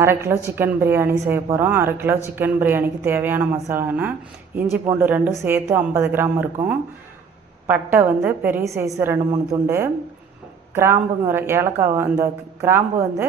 அரை kilo chicken biryani செய்ய போகிறோம். அரை கிலோ சிக்கன் பிரியாணிக்கு தேவையான மசாலானா இஞ்சி பூண்டு ரெண்டும் சேர்த்து 50 கிராம் இருக்கும். பட்டை வந்து பெரிய சைஸ் 2-3 துண்டு. கிராம்புங்கிற ஏலக்காய், அந்த கிராம்பு வந்து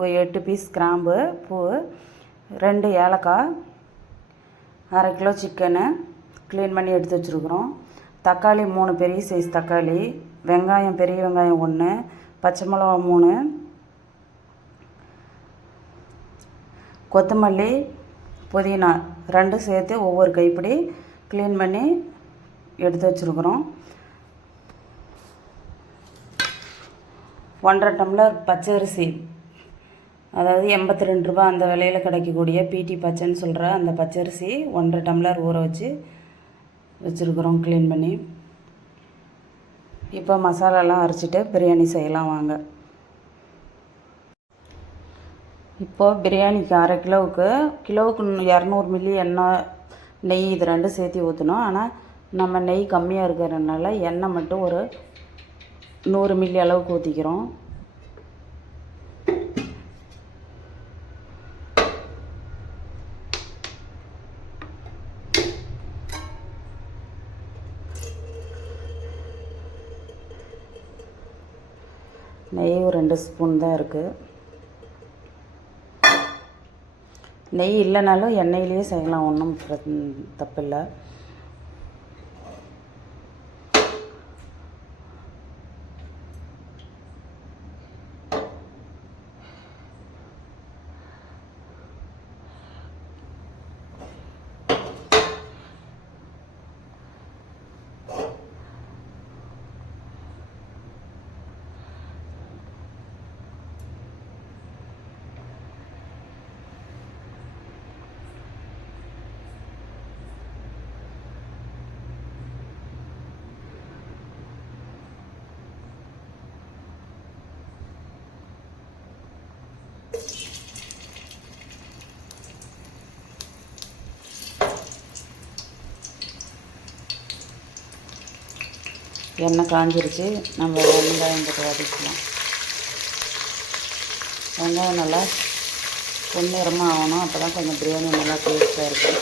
ஒரு 8 பீஸ் கிராம்பு, பூ 2 ஏலக்காய். அரை கிலோ சிக்கனு க்ளீன் பண்ணி எடுத்து வச்சுருக்குறோம். தக்காளி 3 பெரிய சைஸ் தக்காளி, வெங்காயம் பெரிய வெங்காயம் 1, பச்சை மிளகா 3, கொத்தமல்லி புதினா 2 சேர்த்து ஒவ்வொரு கைப்பிடி க்ளீன் பண்ணி எடுத்து வச்சுருக்குறோம். 1.5 டம்ளர் பச்சரிசி, அதாவது 82 ரூபா அந்த விலையில் கிடைக்கக்கூடிய பிடி பச்சைன்னு சொல்கிற அந்த பச்சரிசி 1.5 டம்ளர் ஊற வச்சுருக்குறோம் க்ளீன் பண்ணி. இப்போ மசாலாலாம் அரைச்சிட்டு பிரியாணி செய்யலாம் வாங்க. இப்போது பிரியாணிக்கு அரை கிலோவுக்கு 200 மில்லி எண்ணெய், நெய் இது 2 சேர்த்து ஊற்றணும். ஆனால் நம்ம நெய் கம்மியாக இருக்கிறதுனால எண்ணெய் மட்டும் ஒரு 100 மில்லி அளவுக்கு ஊற்றிக்கிறோம். நெய் ஒரு 2 ஸ்பூன் தான் இருக்குது. நெய் இல்லைனாலும் எண்ணெயிலேயே செய்யலாம், ஒன்றும் தப்பில்லை. எண்ணெய் காஞ்சிருச்சு, நம்ம வெங்காயம் போட்டு வதக்கலாம். வெங்காயம் நல்லா பொன்னிறமாக ஆகணும், அப்போ தான் கொஞ்சம் பிரியாணி நல்லா டேஸ்ட்டாக இருக்கும்.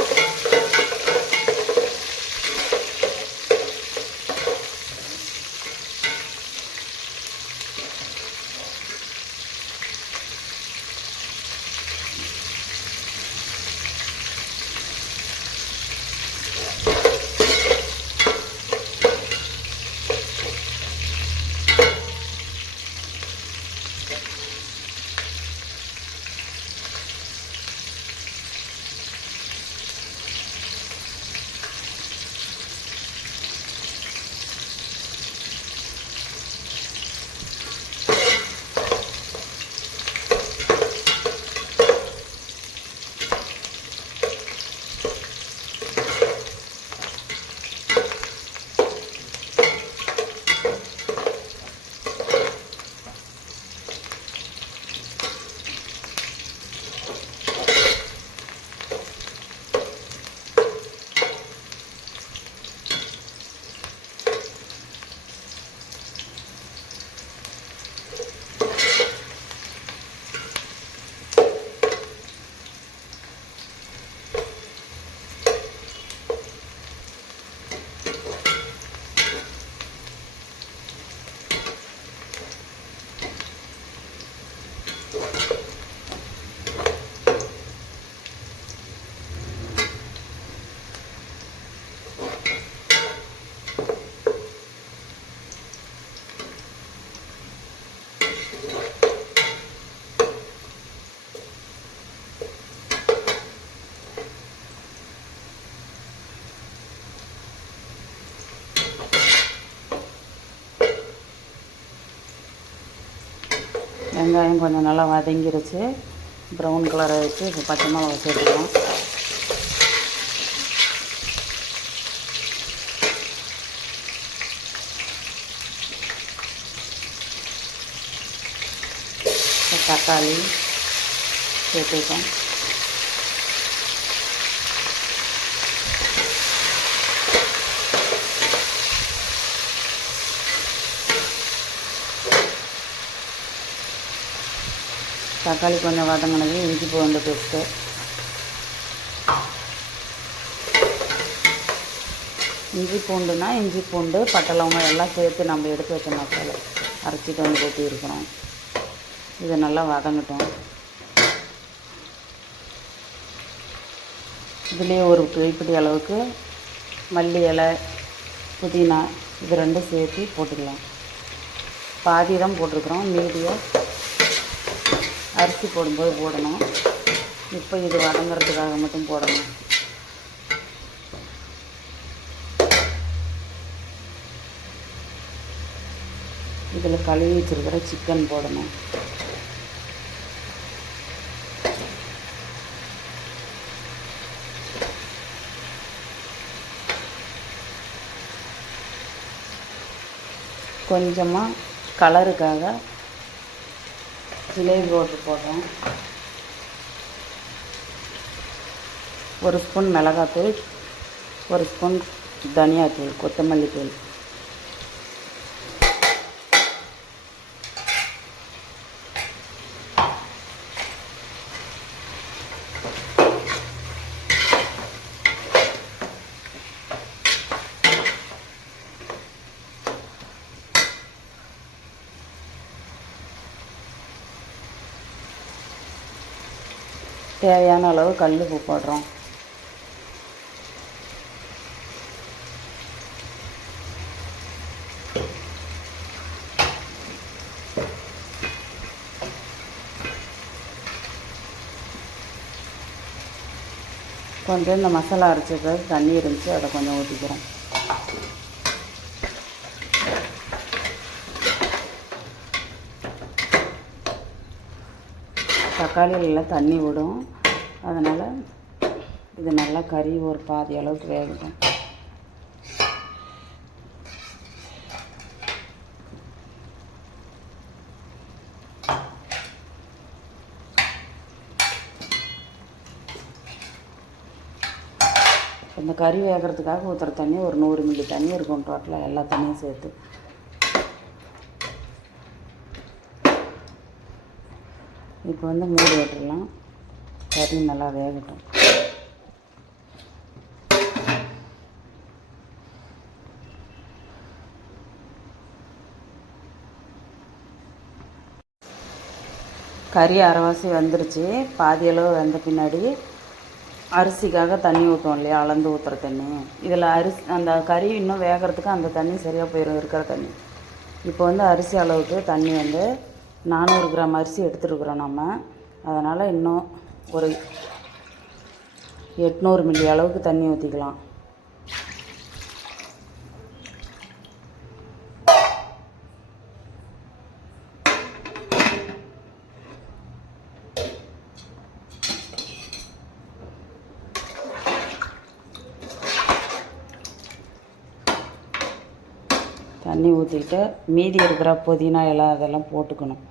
வெங்காயம் கொஞ்சம் நல்லா வதங்கிருச்சு, ப்ரௌன் கலர் ஆகிடுச்சு. இப்போ பச்சை மிளகா சேர்த்துக்கலாம். தக்காளி சேர்த்துக்கோம். தக்காளி கொஞ்சம் வதங்கினது இஞ்சி பூண்டு பேஸ்ட்டு, இஞ்சி பூண்டுனா இஞ்சி பூண்டு பட்டை லவங்கம் எல்லாம் சேர்த்து நம்ம எடுத்து வச்ச மசாலா அரைச்சிட்டு வந்து கொட்டி இருக்கிறோம். இதை நல்லா வதங்கட்டும். இதுலேயே ஒரு கைப்பிடி அளவுக்கு மல்லி இலை, புதினா இது ரெண்டும் சேர்த்து போட்டுக்கலாம். பாதி தான் போட்டிருக்குறோம், மீதியை அரிசி போடும்போது போடணும். இப்போ இது வதங்கிறதுக்காக மட்டும் போடணும். இதில் கழுவி வச்சுருக்கிற சிக்கன் போடணும். கொஞ்சமாக கலருக்காக ஜிலேபி பவுடர் போடுறோம். ஒரு ஸ்பூன் மிளகாத்தூள், ஒரு ஸ்பூன் தனியாத்தூள், கொத்தமல்லி தூள். தேவையான அளவு கல் உப்பு போடுறோம். கொஞ்சம் இந்த மசாலா அரைச்சது தண்ணி இருந்துச்சு, அதை கொஞ்சம் ஊற்றிக்கிறோம். தக்காளியில் தண்ணி விடும், அதனால் இது நல்லா கறி ஒரு பாதி அளவுக்கு வேகட்டும். இந்த கறி வேகிறதுக்காக ஊற்றுற தண்ணி ஒரு 100 மில்லி தண்ணி இருக்கும் டோட்டலாக, எல்லா தண்ணியும் சேர்த்து. இப்போ வந்து மூடி விட்டுடலாம், கறி நல்லா வேகட்டும். கறி அரைவாசி வந்துருச்சு. பாதி அளவு வெந்த பின்னாடி அரிசிக்காக தண்ணி ஊற்றுவோம் இல்லையா, அளந்து ஊற்றுற தண்ணி. இதில் அந்த கறி இன்னும் வேகிறதுக்கு அந்த தண்ணி சரியாக போயிடும், இருக்கிற தண்ணி. இப்போ வந்து அரிசி அளவுக்கு தண்ணி வந்து 400 கிராம் அரிசி எடுத்துருக்குறோம் நம்ம. அதனால் இன்னும் ஒரு 800 மில்லி அளவுக்கு தண்ணி ஊற்றிக்கலாம். தண்ணி ஊற்றிக்கிட்டு மீதி இருக்கிற புதினா இலை அதெல்லாம் போட்டுக்கணும்.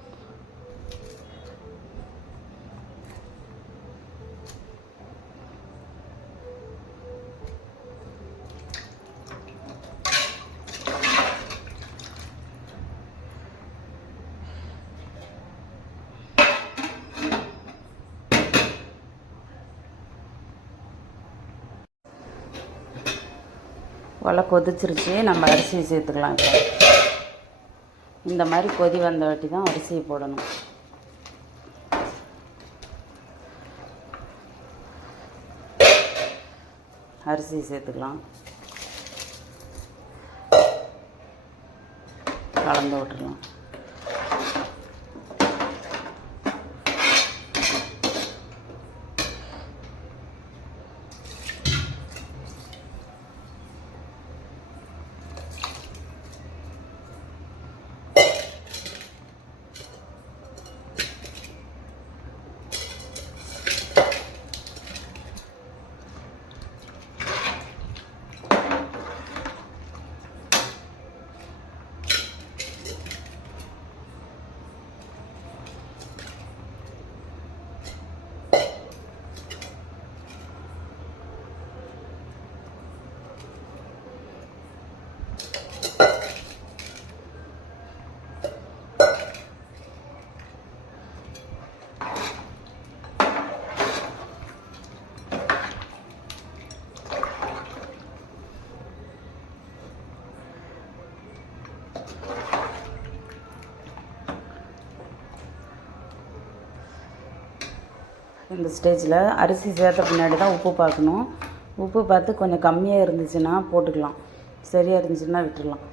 நல்லா கொதிச்சிருச்சு, நம்ம அரிசியை சேர்த்துக்கலாம். இப்போ இந்த மாதிரி கொதி வந்த வாட்டி தான் அரிசியை போடணும். அரிசியை சேர்த்துக்கலாம், கலந்து விட்டுடலாம். இந்த ஸ்டேஜில் அரிசி சேர்த்த பின்னாடி தான் உப்பு பார்க்கணும். உப்பு பார்த்து கொஞ்சம் கம்மியாக இருந்துச்சுன்னா போட்டுக்கலாம், சரியாக இருந்துச்சுன்னா விட்டுடலாம்.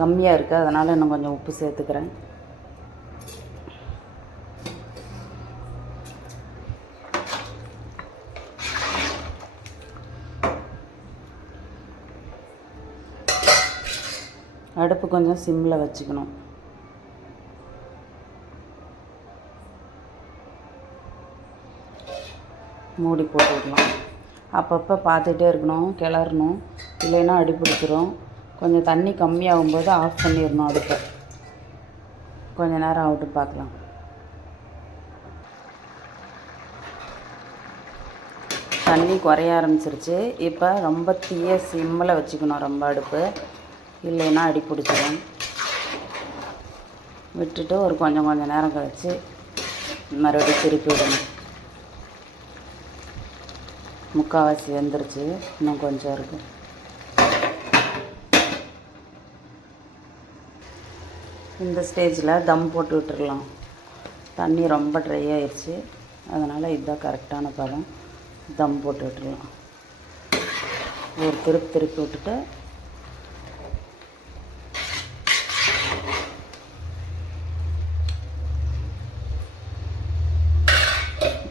கம்மியாக இருக்குது, அதனால் இன்னும் கொஞ்சம் உப்பு சேர்த்துக்கிறேன். அடுப்பு கொஞ்சம் சிம்மில் வச்சுக்கணும். மூடி போட்டு விடலாம். அப்பப்போ பார்த்துட்டே இருக்கணும், கிளறணும், இல்லைன்னா அடி பிடிச்சிரும். கொஞ்சம் தண்ணி கம்மியாகும்போது ஆஃப் பண்ணிடணும் அடுப்பை. கொஞ்சம் நேரம் ஆகிட்டு பார்க்கலாம். தண்ணி குறைய ஆரம்பிச்சிருச்சு. இப்போ ரொம்ப தீய சிம்மில் வச்சுக்கணும் ரொம்ப அடுப்பு, இல்லைன்னா அடி பிடிச்சிடும். விட்டுட்டு ஒரு கொஞ்சம் நேரம் கழித்து மறுபடியும் திருப்பி விடணும். முக்கால்வாசி வெந்துருச்சு, இன்னும் கொஞ்சம் இருக்குது. இந்த ஸ்டேஜில் தம் போட்டு விட்டுடலாம். தண்ணி ரொம்ப ட்ரை ஆயிடுச்சு, அதனால் இதுதான் கரெக்டான பதம். தம் போட்டு விட்டுடலாம். ஒரு திருப்பி விட்டுட்டு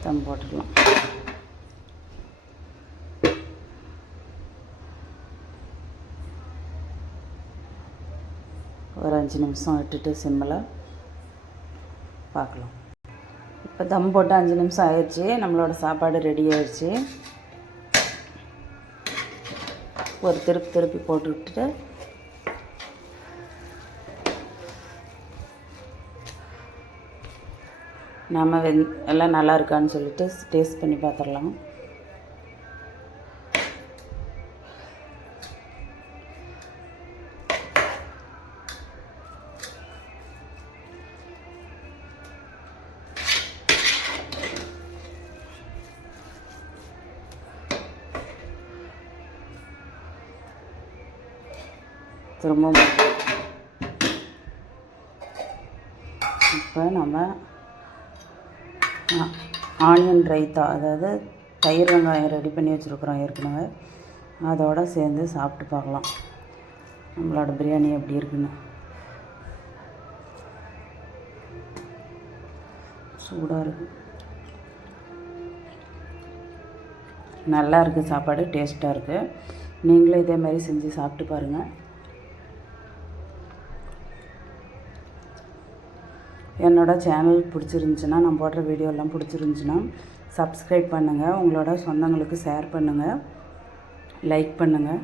தம் போட்டுடலாம். ஒரு 5 நிமிஷம் விட்டுட்டு சிம்மில் பார்க்கலாம். இப்போ தம் போட்டு 5 நிமிஷம் ஆயிடுச்சு. நம்மளோட சாப்பாடு ரெடி ஆயிடுச்சு. ஒரு திருப்பி போட்டு விட்டுட்டு நம்ம எல்லாம் நல்லா இருக்கான்னு சொல்லிட்டு டேஸ்ட் பண்ணி பார்த்துடலாம். திரும்பவும் இப்போ நம்ம ஆனியன் ரைத்தா, அதாவது தயிர் வெங்காயம் ரெடி பண்ணி வச்சுருக்குறோம் ஏற்கனவே, அதோடு சேர்ந்து சாப்பிட்டு பார்க்கலாம் நம்மளோட பிரியாணி எப்படி இருக்குன்னு. சூடாக இருக்குது, நல்லா இருக்குது சாப்பாடு, டேஸ்ட்டாக இருக்குது. நீங்களும் இதே மாதிரி செஞ்சு சாப்பிட்டு பாருங்கள். என்னோடய சேனல் பிடிச்சிருந்துச்சின்னா, நான் போடுற வீடியோலாம் பிடிச்சிருந்துச்சின்னா சப்ஸ்கிரைப் பண்ணுங்கள், உங்களோட சொந்தங்களுக்கு ஷேர் பண்ணுங்கள், லைக் பண்ணுங்கள்.